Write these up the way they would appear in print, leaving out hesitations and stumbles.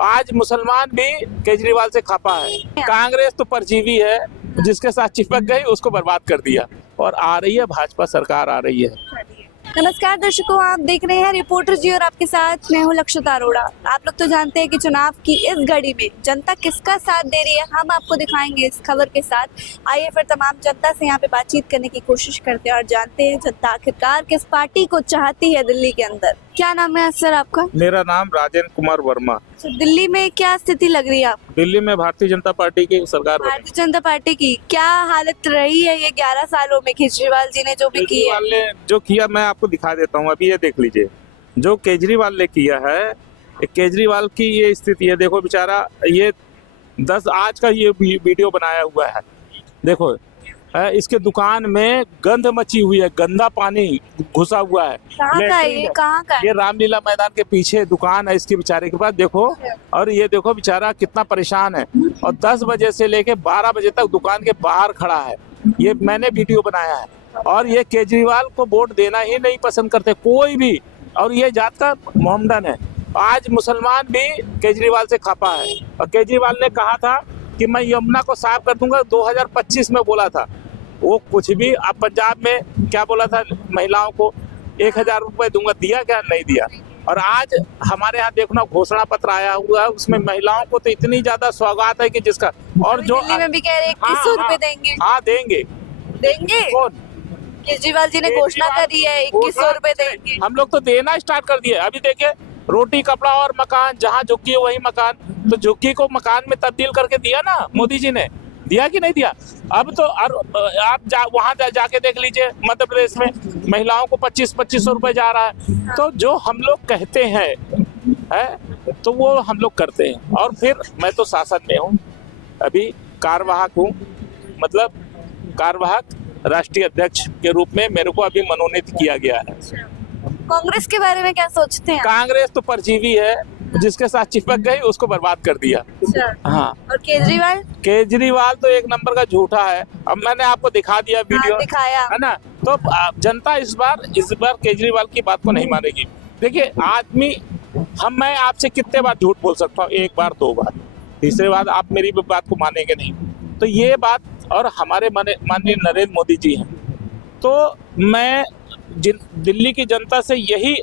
आज मुसलमान भी केजरीवाल से खपा है। कांग्रेस तो परजीवी है, जिसके साथ चिपक गई उसको बर्बाद कर दिया। और आ रही है भाजपा सरकार, आ रही है। नमस्कार दर्शकों, आप देख रहे हैं रिपोर्टर जी और आपके साथ मैं हूं लक्षिता अरोड़ा। आप लोग तो जानते हैं कि चुनाव की इस घड़ी में जनता किसका साथ दे रही है, हम आपको दिखाएंगे इस खबर के साथ। आइए फिर तमाम जनता से यहाँ पे बातचीत करने की कोशिश करते हैं और जानते हैं जनता आखिरकार किस पार्टी को चाहती है दिल्ली के अंदर। क्या नाम है सर आपका? मेरा नाम राजेंद्र कुमार वर्मा। तो दिल्ली में क्या स्थिति लग रही है आपको? दिल्ली में भारतीय जनता पार्टी की सरकार बनी। भारतीय जनता पार्टी की क्या हालत रही है ये 11 सालों में? केजरीवाल जी ने जो भी किया केजरीवाल ने जो किया मैं आपको दिखा देता हूँ, अभी ये देख लीजिए जो केजरीवाल ने किया है। केजरीवाल की ये स्थिति है, देखो बेचारा, ये 10 आज का ये वीडियो बनाया हुआ है। देखो इसके दुकान में गंध मची हुई है, गंदा पानी घुसा हुआ है। कहाँ का है ये? कहाँ का है? ये रामलीला मैदान के पीछे दुकान है इसके बेचारे के पास, देखो। और ये देखो बेचारा कितना परेशान है, और 10 बजे से लेके 12 बजे तक दुकान के बाहर खड़ा है। ये मैंने वीडियो बनाया है। और ये केजरीवाल को वोट देना ही नहीं पसंद करते कोई भी, और ये जात का मोहम्मदन है। आज मुसलमान भी केजरीवाल से खपा है। और केजरीवाल ने कहा था कि मैं यमुना को साफ कर दूंगा, 2025 में बोला था। वो कुछ भी, अब पंजाब में क्या बोला था, महिलाओं को 1000 रुपए दूंगा, दिया क्या? नहीं दिया। और आज हमारे यहाँ देखना घोषणा पत्र आया हुआ है, उसमें महिलाओं को तो इतनी ज्यादा सौगात है कि जिसका, और जो दिल्ली में भी कह रहे हैं 2100 रुपए देंगे। हाँ देंगे। देंगे? कौन? केजरीवाल जी ने घोषणा करी है 2100 रुपए देंगे। हम लोग तो देना स्टार्ट कर दिए। अभी देखिए, रोटी कपड़ा और मकान, जहाँ झुग्गी है वही मकान। तो झुग्गी को मकान में तब्दील करके दिया ना मोदी जी ने, दिया कि नहीं दिया? अब तो आप वहाँ जाके देख लीजिए, मध्य प्रदेश में महिलाओं को 2500 रुपए जा रहा है। तो जो हम लोग कहते हैं तो वो हम लोग करते हैं। और फिर मैं तो शासन में हूँ, अभी कार्यवाहक हूँ, मतलब कार्यवाहक राष्ट्रीय अध्यक्ष के रूप में मेरे को अभी मनोनीत किया गया है। कांग्रेस के बारे में क्या सोचते हैं? कांग्रेस तो परजीवी है, जिसके साथ चिपक गई उसको बर्बाद कर दिया। हाँ। और केजरीवाल? केजरीवाल तो एक नंबर का झूठा है। अब मैंने आपको दिखा दिया वीडियो, दिखाया है ना? तो जनता इस बार केजरीवाल की बात को नहीं मानेगी। देखिए आदमी, मैं आपसे कितने बार झूठ बोल सकता हूँ? 1 बार 2 बार, तीसरे बार आप मेरी बात को मानेंगे नहीं। तो ये बात, और हमारे माननीय नरेंद्र मोदी जी हैं, तो मैं दिल्ली की जनता से यही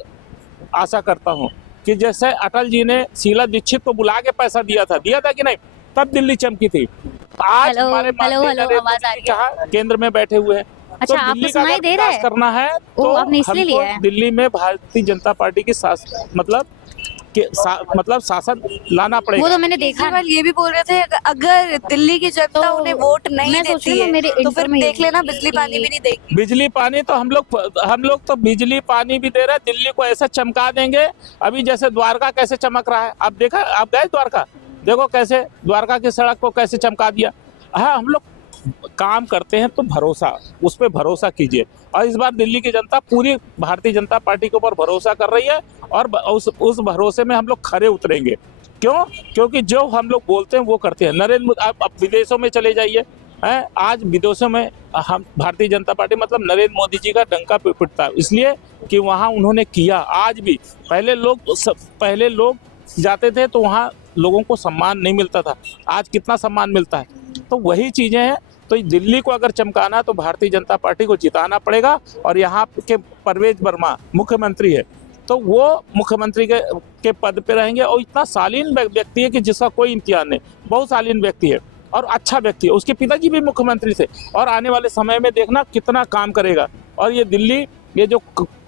आशा करता हूँ कि जैसे अटल जी ने शीला दीक्षित को बुला के पैसा दिया था कि नहीं, तब दिल्ली चमकी थी। आज हमारे नरेंद्र मोदी कहाँ केंद्र में बैठे हुए हैं। अच्छा, तो आपको सुनाई दे रहा है? करना है तो आपने इसलिए लिया है? दिल्ली में भारतीय जनता पार्टी की मतलब शासन लाना पड़ेगा। वो तो मैंने देखा। केजरीवाल ये भी बोल रहे थे अगर दिल्ली की जनता तो उन्हें वोट नहीं मैं सोच रही हूँ देती मेरे है तो फिर इंटर में देख लेना बिजली पानी भी नहीं देगी। बिजली पानी तो हम लोग तो बिजली पानी भी दे रहे हैं, दिल्ली को ऐसा चमका देंगे। अभी जैसे द्वारका कैसे चमक रहा है, आप देखा, आप गए द्वारका? देखो कैसे द्वारका की सड़क को कैसे चमका दिया। हाँ, हम लोग काम करते हैं तो भरोसा, उस पर भरोसा कीजिए। और इस बार दिल्ली की जनता पूरी भारतीय जनता पार्टी के ऊपर भरोसा कर रही है, और उस भरोसे में हम लोग खरे उतरेंगे। क्यों? क्योंकि जो हम लोग बोलते हैं वो करते हैं। नरेंद्र मोदी, आप विदेशों में चले जाइए, हैं, आज विदेशों में हम भारतीय जनता पार्टी मतलब नरेंद्र मोदी जी का डंका पिटता है, इसलिए कि वहाँ उन्होंने किया। आज भी पहले लोग जाते थे तो वहाँ लोगों को सम्मान नहीं मिलता था, आज कितना सम्मान मिलता है। तो वही चीजें हैं। तो दिल्ली को अगर चमकाना तो भारतीय जनता पार्टी को जिताना पड़ेगा। और यहाँ के परवेज वर्मा मुख्यमंत्री है, तो वो मुख्यमंत्री के पद पे रहेंगे। और इतना शालीन व्यक्ति है कि जिसका कोई इम्तिहान नहीं, बहुत शालीन व्यक्ति है और अच्छा व्यक्ति है। उसके पिताजी भी मुख्यमंत्री थे, और आने वाले समय में देखना कितना काम करेगा। और ये दिल्ली, ये जो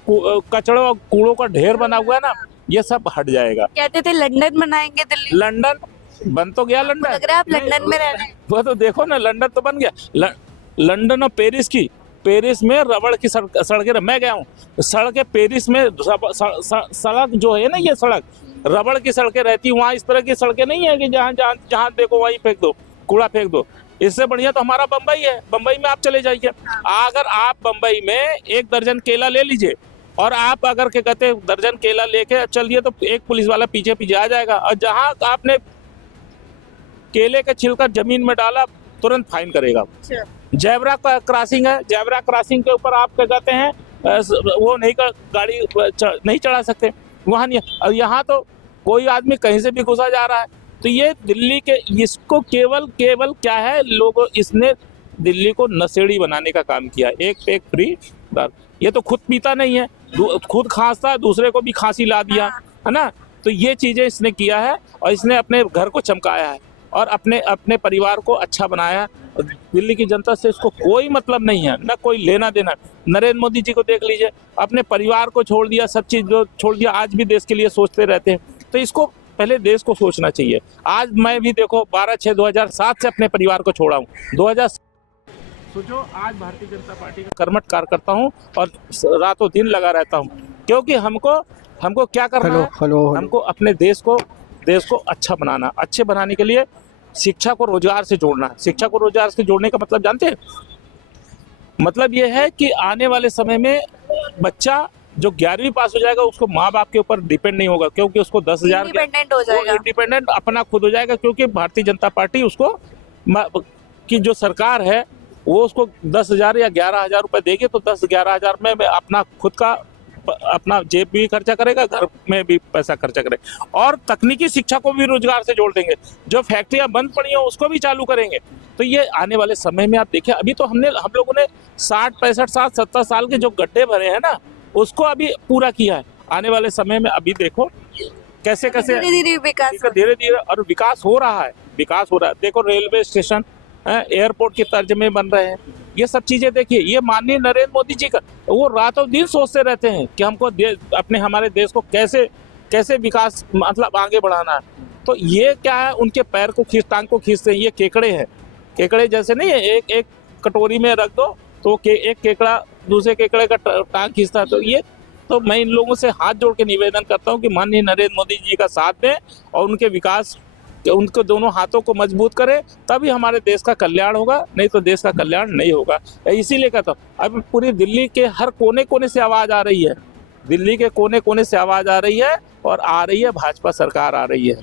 कचड़ों और कूड़ों का ढेर बना हुआ है ना, ये सब हट जाएगा। कहते थे लंदन बनाएंगे दिल्ली। लंदन बन तो गया, लंदन लग रहा है आप लंदन में रह रहे हैं। वो तो देखो ना, लंदन तो बन गया। लंदन और पेरिस में रबड़ की सड़कें, मैं गया हूँ, सड़कें पेरिस में सड़क जो है ना, ये सड़क रबड़ की सड़कें रहती, वहाँ इस तरह की सड़कें नहीं है कि जहाँ देखो वहीं फेंक दो, कूड़ा फेंक दो। इससे बढ़िया तो हमारा बम्बई है। बम्बई में आप चले जाइए, अगर आप बम्बई में 1 दर्जन केला ले लीजिए, और आप अगर क्या कहते दर्जन केला लेके चलिए तो एक पुलिस वाला पीछे आ जाएगा। और जहाँ आपने केले का छिलका जमीन में डाला, तुरंत फाइन करेगा। जेब्रा क्रॉसिंग है, जेब्रा क्रॉसिंग के ऊपर आप क्या कहते हैं वो नहीं, गाड़ी नहीं चढ़ा सकते, वहाँ नहीं। और यहाँ तो कोई आदमी कहीं से भी घुसा जा रहा है। तो ये दिल्ली के इसको केवल क्या है, लोग इसने दिल्ली को नशेड़ी बनाने का काम किया। एक पे एक फ्री दारू, ये तो खुद पीता नहीं है, खुद खांसता है, दूसरे को भी खांसी ला दिया, है ना। तो ये चीजें इसने किया है और इसने अपने घर को चमकाया है और अपने परिवार को अच्छा बनाया है। दिल्ली की जनता से इसको कोई मतलब नहीं है, ना कोई लेना देना। नरेंद्र मोदी जी को देख लीजिए, अपने परिवार को छोड़ दिया, सब चीज जो छोड़ दिया, आज भी देश के लिए सोचते रहते हैं। तो इसको पहले देश को सोचना चाहिए। आज मैं भी देखो 12/6/2007 से अपने परिवार को छोड़ा हूँ। 2000 सोचो, आज भारतीय जनता पार्टी का कर्मठ कार्यकर्ता हूँ और रातों दिन लगा रहता हूँ, क्योंकि हमको क्या करना है, हमको अपने देश को अच्छा बनाना। अच्छे बनाने के लिए शिक्षा को रोजगार से जोड़ना है। शिक्षा को रोजगार से जोड़ने का मतलब जानते हैं? मतलब ये है कि आने वाले समय में बच्चा जो 11वीं पास हो जाएगा उसको माँ बाप के ऊपर डिपेंड नहीं होगा, क्योंकि उसको 10,000 इंडिपेंडेंट हो जाएगा, इंडिपेंडेंट अपना खुद हो जाएगा। क्योंकि भारतीय जनता पार्टी उसको की जो सरकार है वो उसको 10,000 या 11,000 रुपए देगी, तो 10-11,000 में अपना खुद का अपना जेब भी खर्चा करेगा, घर में भी पैसा खर्चा करेगा। और तकनीकी शिक्षा को भी रोजगार से जोड़ देंगे। जो फैक्ट्रियां बंद पड़ी हैं उसको भी चालू करेंगे। तो ये आने वाले समय में आप देखिए, अभी तो हम लोगों ने 60-65-60-70 साल के जो गड्ढे भरे हैं ना, उसको अभी पूरा किया है। आने वाले समय में अभी देखो कैसे धीरे-धीरे और विकास हो रहा है। देखो रेलवे स्टेशन एयरपोर्ट के तर्ज में बन रहे हैं। ये सब चीजें देखिए, ये माननीय नरेंद्र मोदी जी का, वो रातों दिन सोचते रहते हैं कि हमको हमारे देश को कैसे विकास मतलब आगे बढ़ाना है। तो ये क्या है, उनके पैर को टांग को खींचते हैं। ये केकड़े हैं, केकड़े जैसे नहीं है, एक कटोरी में रख दो तो एक केकड़ा दूसरे केकड़े का टांग खींचता है। तो ये तो मैं इन लोगों से हाथ जोड़ के निवेदन करता हूँ कि माननीय नरेंद्र मोदी जी का साथ दें और उनके विकास, उनको दोनों हाथों को मजबूत करें, तभी हमारे देश का कल्याण होगा, नहीं तो देश का कल्याण नहीं होगा। इसीलिए कहता हूँ, अब पूरी दिल्ली के हर कोने से आवाज आ रही है, दिल्ली के कोने से आवाज आ रही है और आ रही है, भाजपा सरकार आ रही है।